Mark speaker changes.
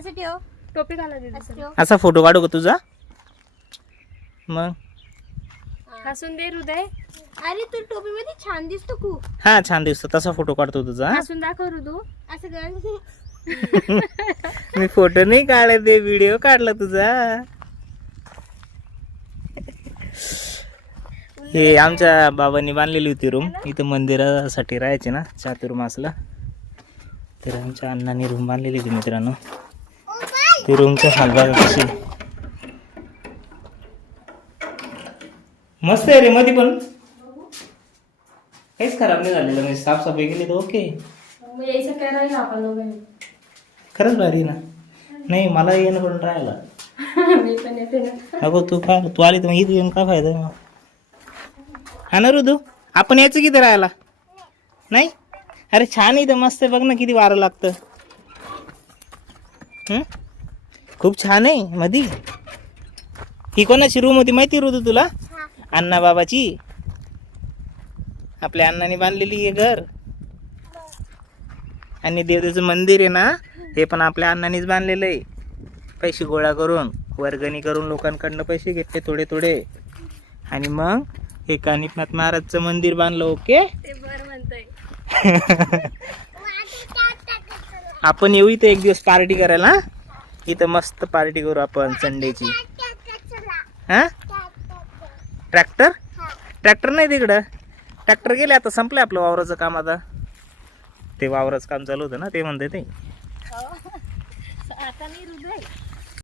Speaker 1: असं ठेव.
Speaker 2: टोपी घाला दीदी
Speaker 1: असं ठेव.
Speaker 3: असा फोटो काढू का तुझा? मग?
Speaker 2: हसून दे हृदय.
Speaker 1: अरे तू टोपी मध्ये छान दिसतो खूप.
Speaker 3: हा छान दिसतो. तसा फोटो काढतो तुझा हा?
Speaker 2: हसून दाखव ऋतू
Speaker 1: असं कर.
Speaker 3: मी फोटो नाही काढत ते व्हिडिओ काढला तुझा. हे आमच्या बाबांनी बांधलेली होती रूम इथं मंदिरासाठी राहायचे ना चातुर्मासला. तर आमच्या अण्णांनी रूम बांधलेली होती मित्रांनो. ती रूमच्या हाल बघा कशी मस्त आहे रे मध्ये पण. काहीच खराब नाही झालेलं म्हणजे साफसफाई केली तर ओके.
Speaker 2: मग यायचं काय राहील आपण दोघं?
Speaker 3: खरंच भारी ना. नाही मला येणं राहिला.
Speaker 2: मी पण येते ना.
Speaker 3: अगो तू काय तू आली तर मग इथे येऊन काय फायदा आहे मग? हा ना ऋतू आपण यायचं किती राहायला? नाही? अरे छान इथं मस्त आहे. बघ ना किती वारं लागतं. हं? खूप छान आहे मधी. ही कोणाची रूम होती माहिती ऋतू तुला? अण्णा बाबाची. आपल्या अण्णाने बांधलेली आहे घर. आणि देवतेचं मंदिर आहे ना हे पण आपल्या अण्णानेच बांधलेलं आहे. पैसे गोळा करून वर्गणी करून लोकांकडनं पैसे घेतले थोडे थोडे. आणि मग हे कानिपनाथ महाराजचं मंदिर बांधलं ओके? आपण येऊ इथं एक दिवस पार्टी करायला हा? इथं मस्त पार्टी करू आपण संडेची. हा? ट्रॅक्टर? ट्रॅक्टर नाही तिकडं. ट्रॅक्टर गेले आता संपलं आपलं वावराचं काम आता. ते वावराचं काम चालू होतं ना ते म्हणते ते. हो.
Speaker 1: आता मी